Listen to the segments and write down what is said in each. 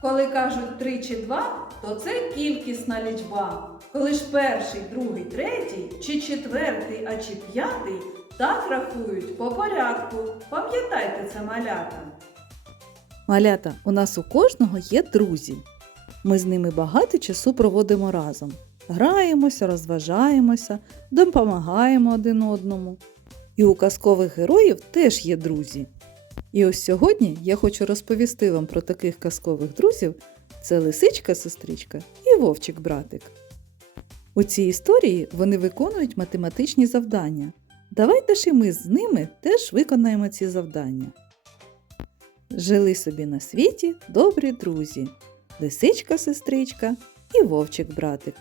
Коли кажуть три чи два, то це кількісна лічба. Коли ж перший, другий, третій, чи четвертий, а чи п'ятий, так рахують по порядку. Пам'ятайте це малята. Малята, у нас у кожного є друзі. Ми з ними багато часу проводимо разом. Граємося, розважаємося, допомагаємо один одному. І у казкових героїв теж є друзі. І ось сьогодні я хочу розповісти вам про таких казкових друзів: це лисичка-сестричка і вовчик-братик. У цій історії вони виконують математичні завдання. Давайте ж і ми з ними теж виконаємо ці завдання. Жили собі на світі добрі друзі лисичка сестричка і вовчик братик.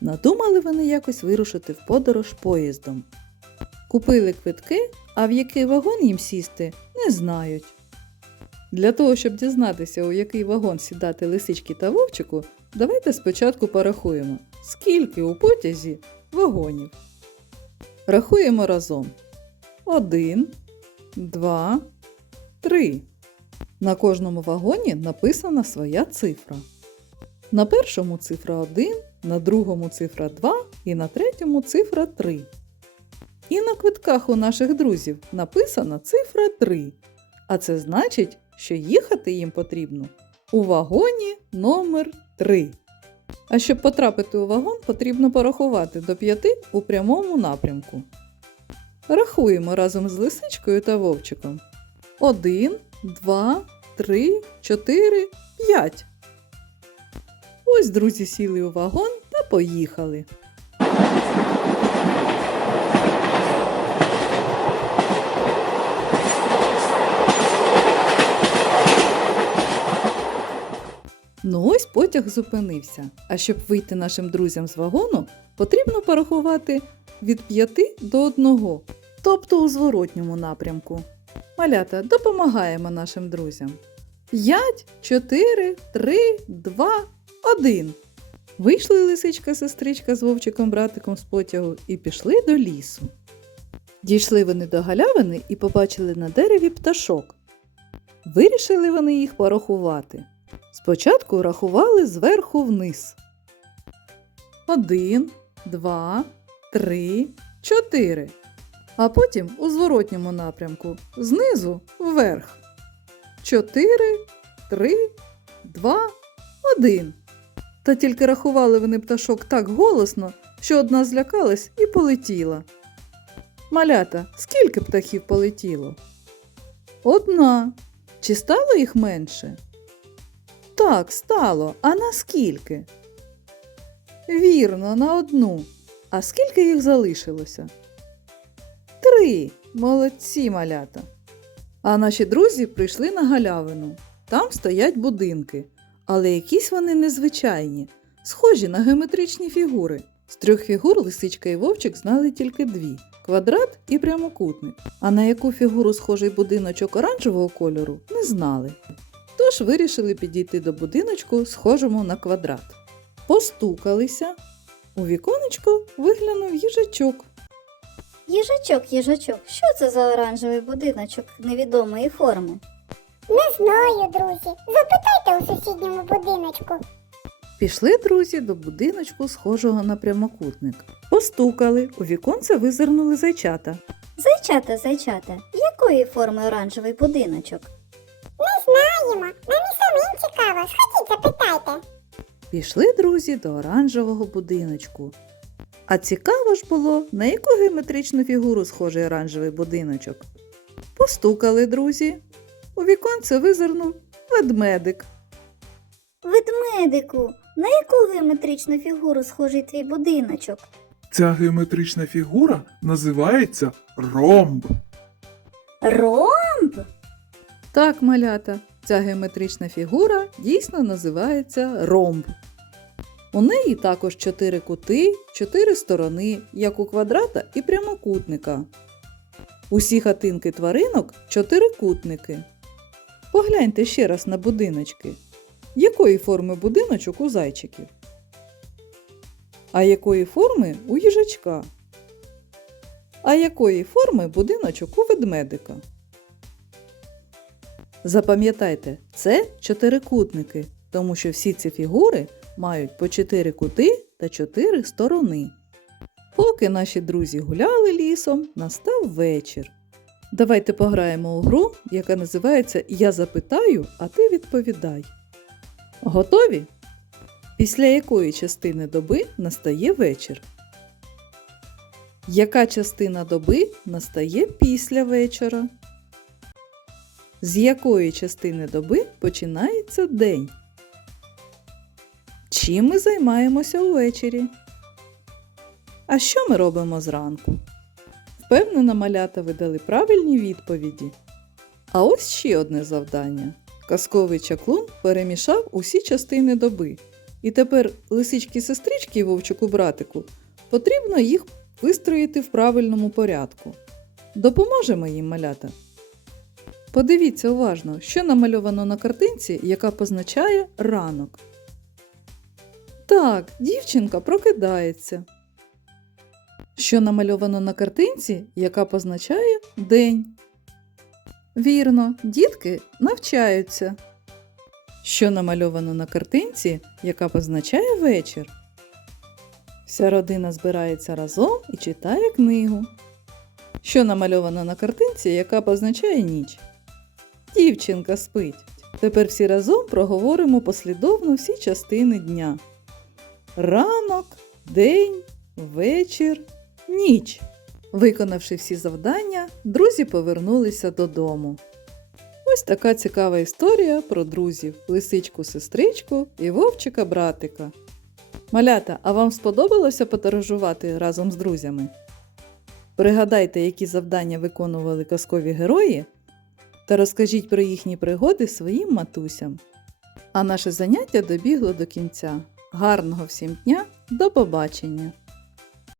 Надумали вони якось вирушити в подорож поїздом. Купили квитки, а в який вагон їм сісти, не знають. Для того, щоб дізнатися, у який вагон сідати лисички та вовчику, давайте спочатку порахуємо, скільки у потязі вагонів. Рахуємо разом. Один, два, три. На кожному вагоні написана своя цифра. На першому цифра 1, на другому цифра 2 і на третьому цифра 3. І на квитках у наших друзів написана цифра 3. А це значить, що їхати їм потрібно у вагоні номер 3. А щоб потрапити у вагон, потрібно порахувати до 5 у прямому напрямку. Рахуємо разом з лисичкою та вовчиком. 1, 2, 3, 4, 5. Ось друзі сіли у вагон та поїхали. Ну ось потяг зупинився. А щоб вийти нашим друзям з вагону, потрібно порахувати від 5 до 1, тобто у зворотньому напрямку. Малята, допомагаємо нашим друзям. 5, 4, 3, 2, 1. Вийшли лисичка сестричка з вовчиком братиком з потягу і пішли до лісу. Дійшли вони до галявини і побачили на дереві пташок. Вирішили вони їх порахувати. Спочатку рахували зверху вниз. Один, два, три, чотири. А потім у зворотньому напрямку знизу вверх. Чотири, три, два, один. Та тільки рахували вони пташок так голосно, що одна злякалась і полетіла. Малята, скільки птахів полетіло? Одна. Чи стало їх менше? Так, стало. А наскільки? Вірно, на одну. А скільки їх залишилося? Три. Молодці малята. А наші друзі прийшли на галявину. Там стоять будинки, але якісь вони незвичайні, схожі на геометричні фігури. З трьох фігур лисичка і вовчик знали тільки дві квадрат і прямокутник. А на яку фігуру схожий будиночок оранжевого кольору, не знали. Тож вирішили підійти до будиночку, схожому на квадрат. Постукалися. У віконечко виглянув їжачок. Їжачок, їжачок, що це за оранжевий будиночок невідомої форми? Не знаю, друзі. Запитайте у сусідньому будиночку. Пішли друзі до будиночку, схожого на прямокутник. Постукали, у віконце визирнули зайчата. Зайчата, зайчата, якої форми оранжевий будиночок? Знаємо. Нам і самим цікаво. Сходіть, запитайте. Пішли друзі до оранжевого будиночку. А цікаво ж було, на яку геометричну фігуру схожий оранжевий будиночок. Постукали друзі. У віконце визирнув ведмедик. Ведмедику, на яку геометричну фігуру схожий твій будиночок? Ця геометрична фігура називається ромб. Ромб? Так, малята, ця геометрична фігура дійсно називається ромб. У неї також чотири кути, чотири сторони, як у квадрата і прямокутника. Усі хатинки тваринок чотирикутники. Погляньте ще раз на будиночки. Якої форми будиночок у зайчиків? А якої форми у їжачка? А якої форми будиночок у ведмедика? Запам'ятайте, це чотирикутники, тому що всі ці фігури мають по 4 кути та 4 сторони. Поки наші друзі гуляли лісом, настав вечір. Давайте пограємо у гру, яка називається Я запитаю, а ти відповідай. Готові? Після якої частини доби настає вечір? Яка частина доби настає після вечора? З якої частини доби починається день? Чим ми займаємося увечері? А що ми робимо зранку? Впевнена, малята ви дали правильні відповіді. А ось ще одне завдання. Казковий чаклун перемішав усі частини доби. І тепер лисички-сестрички і вовчику братику потрібно їх вистроїти в правильному порядку. Допоможемо їм малята. Подивіться уважно, що намальовано на картинці, яка позначає ранок. Так, дівчинка прокидається. Що намальовано на картинці, яка позначає день. Вірно, дітки навчаються. Що намальовано на картинці, яка позначає вечір. Вся родина збирається разом і читає книгу. Що намальовано на картинці, яка позначає ніч. Дівчинка спить. Тепер всі разом проговоримо послідовно всі частини дня. Ранок, день, вечір, ніч. Виконавши всі завдання, друзі повернулися додому. Ось така цікава історія про друзів лисичку сестричку і вовчика братика. Малята, а вам сподобалося подорожувати разом з друзями? Пригадайте, які завдання виконували казкові герої, та розкажіть про їхні пригоди своїм матусям. А наше заняття добігло до кінця. Гарного всім дня, до побачення!